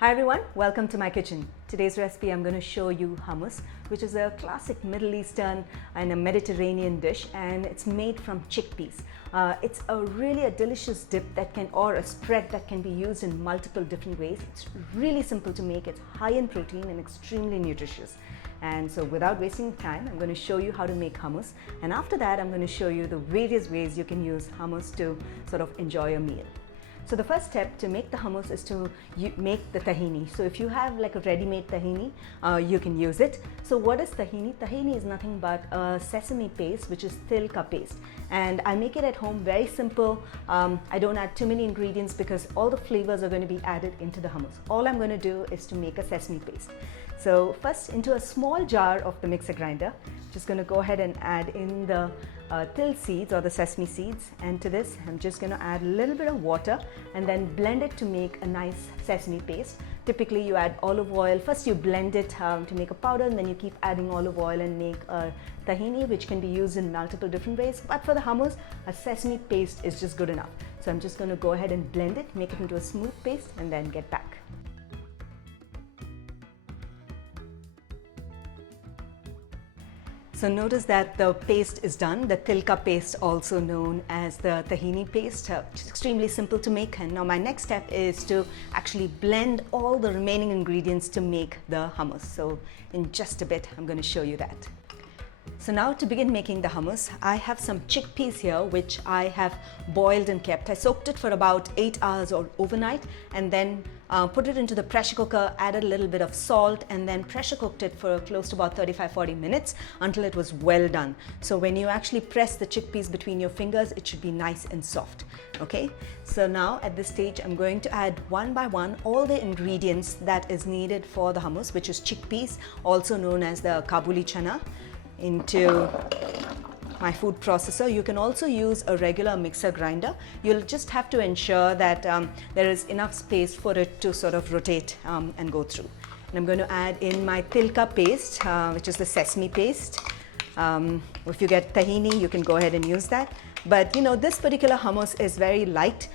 Hi everyone, welcome to my kitchen. Today's recipe I'm going to show you hummus, which is a classic Middle Eastern and a Mediterranean dish, and it's made from chickpeas. It's really a delicious dip or a spread that can be used in multiple different ways. It's really simple to make, it's high in protein and extremely nutritious. And so without wasting time, I'm going to show you how to make hummus, and after that I'm going to show you the various ways you can use hummus to sort of enjoy a meal. So the first step to make the hummus is to make the tahini. So if you have like a ready-made tahini, you can use it. So what is tahini? Tahini is nothing but a sesame paste, which is til ka paste. And I make it at home, very simple. I don't add too many ingredients because all the flavors are going to be added into the hummus. All I'm going to do is to make a sesame paste. So first, into a small jar of the mixer grinder, just going to go ahead and add in the til seeds or the sesame seeds, and to this I'm just going to add a little bit of water and then blend it to make a nice sesame paste. Typically you add olive oil. First you blend it to make a powder, and then you keep adding olive oil and make a tahini, which can be used in multiple different ways. But for the hummus, a sesame paste is just good enough. So I'm just going to go ahead and blend it, make it into a smooth paste, and then get back. So notice that the paste is done, the til ka paste, also known as the tahini paste. It's extremely simple to make. And now my next step is to actually blend all the remaining ingredients to make the hummus. So in just a bit, I'm going to show you that. So now to begin making the hummus, I have some chickpeas here which I have boiled and kept. I soaked it for about 8 hours or overnight, and then put it into the pressure cooker, added a little bit of salt, and then pressure cooked it for close to about 35-40 minutes until it was well done. So when you actually press the chickpeas between your fingers, it should be nice and soft. Okay, so now at this stage I'm going to add one by one all the ingredients that is needed for the hummus, which is chickpeas, also known as the Kabuli chana, into my food processor. You can also use a regular mixer grinder. You'll just have to ensure that there is enough space for it to sort of rotate and go through. And I'm going to add in my til ka paste, which is the sesame paste. If you get tahini, you can go ahead and use that. But you know, this particular hummus is very light.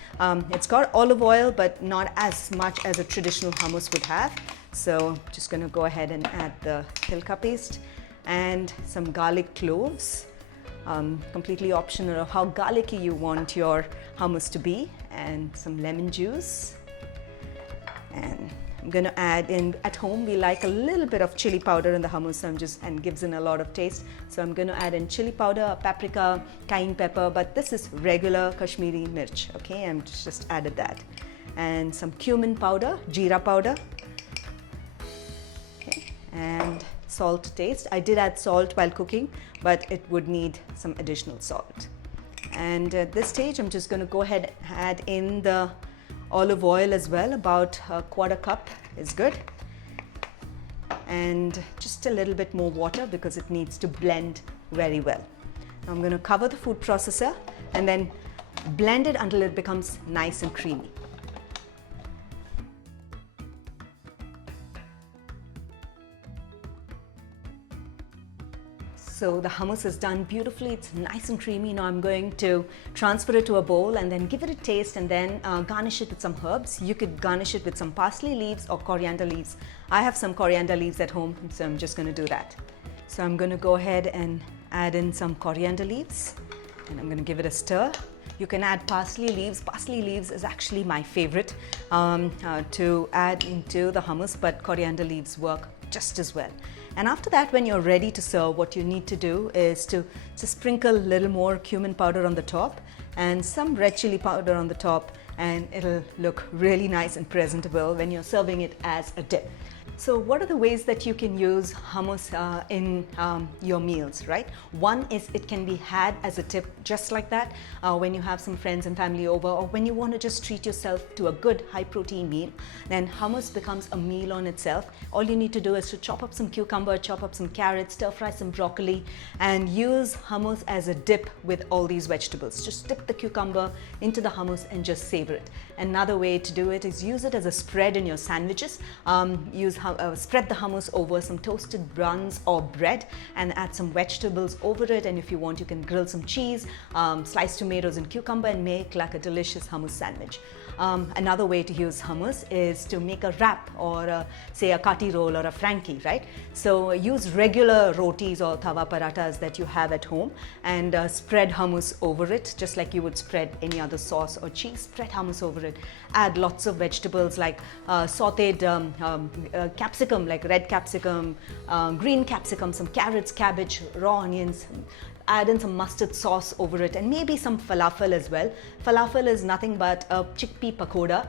It's got olive oil, but not as much as a traditional hummus would have. So just going to go ahead and add the til ka paste and some garlic cloves. Completely optional of how garlicky you want your hummus to be, and some lemon juice. And I'm going to add in, at home we like a little bit of chili powder in the hummus, and gives in a lot of taste. So I'm going to add in chili powder, paprika, cayenne pepper, but this is regular Kashmiri mirch. Okay, I'm just added that, and some cumin powder, jeera powder. Okay, and salt to taste. I did add salt while cooking, but it would need some additional salt. And at this stage I'm just going to go ahead and add in the olive oil as well. About a quarter cup is good, and just a little bit more water because it needs to blend very well. Now I'm going to cover the food processor and then blend it until it becomes nice and creamy. So the hummus is done beautifully, it's nice and creamy. Now I'm going to transfer it to a bowl and then give it a taste, and then garnish it with some herbs. You could garnish it with some parsley leaves or coriander leaves. I have some coriander leaves at home, so I'm just going to do that. So I'm going to go ahead and add in some coriander leaves, and I'm going to give it a stir. You can add parsley leaves. Parsley leaves is actually my favorite to add into the hummus, but coriander leaves work just as well. And after that, when you're ready to serve, what you need to do is to sprinkle a little more cumin powder on the top and some red chili powder on the top, and it'll look really nice and presentable when you're serving it as a dip. So what are the ways that you can use hummus in your meals, right? One is it can be had as a tip just like that when you have some friends and family over, or when you want to just treat yourself to a good high protein meal. Then hummus becomes a meal on itself. All you need to do is to chop up some cucumber, chop up some carrots, stir fry some broccoli, and use hummus as a dip with all these vegetables. Just dip the cucumber into the hummus and just savor it. Another way to do it is use it as a spread in your sandwiches. Spread the hummus over some toasted buns or bread and add some vegetables over it, and if you want you can grill some cheese, slice tomatoes and cucumber and make like a delicious hummus sandwich. Another way to use hummus is to make a wrap or say a kati roll or a frankie, right? So use regular rotis or tawa parathas that you have at home and spread hummus over it, just like you would spread any other sauce or cheese. Spread hummus over it. Add lots of vegetables like sauteed capsicum, like red capsicum, green capsicum, some carrots, cabbage, raw onions. Add in some mustard sauce over it and maybe some falafel as well. Falafel is nothing but a chickpea pakoda.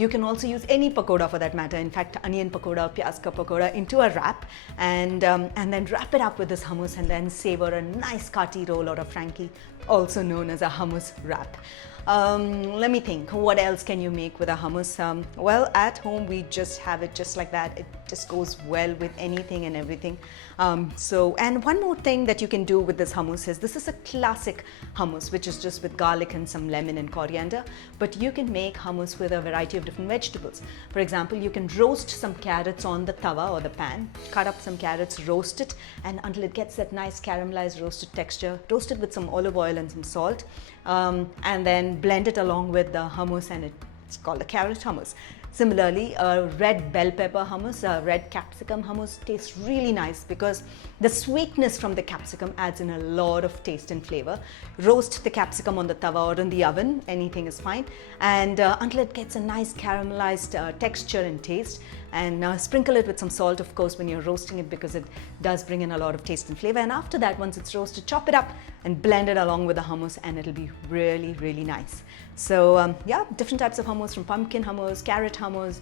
You can also use any pakoda for that matter. In fact, onion pakoda, pyaz ka pakoda into a wrap and then wrap it up with this hummus and then savor a nice kati roll or a frankie, also known as a hummus wrap. Let me think, what else can you make with a hummus? Well, at home we just have it just like that. It just goes well with anything and everything. And one more thing that you can do with this hummus is, this is a classic hummus, which is just with garlic and some lemon and coriander, but you can make hummus with a variety of different vegetables. For example, you can roast some carrots on the tawa or the pan, cut up some carrots, roast it, and until it gets that nice caramelized roasted texture, roast it with some olive oil and some salt, and then blend it along with the hummus, and it's called a carrot hummus. Similarly, a red bell pepper hummus, a red capsicum hummus tastes really nice because the sweetness from the capsicum adds in a lot of taste and flavor. Roast the capsicum on the tawa or in the oven, anything is fine, and until it gets a nice caramelized texture and taste, and sprinkle it with some salt, of course, when you're roasting it, because it does bring in a lot of taste and flavor. And after that, once it's roasted, chop it up and blend it along with the hummus, and it'll be really, really nice. So yeah, different types of hummus, from pumpkin hummus, carrot hummus,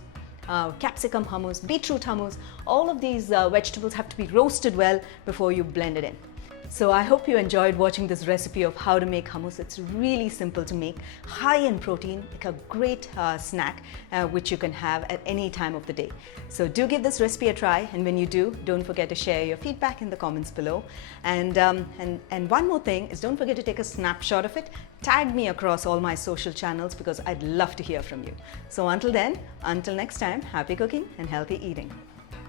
capsicum hummus, beetroot hummus. All of these vegetables have to be roasted well before you blend it in. So I hope you enjoyed watching this recipe of how to make hummus. It's really simple to make, high in protein, like a great snack which you can have at any time of the day. So do give this recipe a try, and when you do, don't forget to share your feedback in the comments below. And one more thing is, don't forget to take a snapshot of it, tag me across all my social channels, because I'd love to hear from you. So until then, until next time, happy cooking and healthy eating.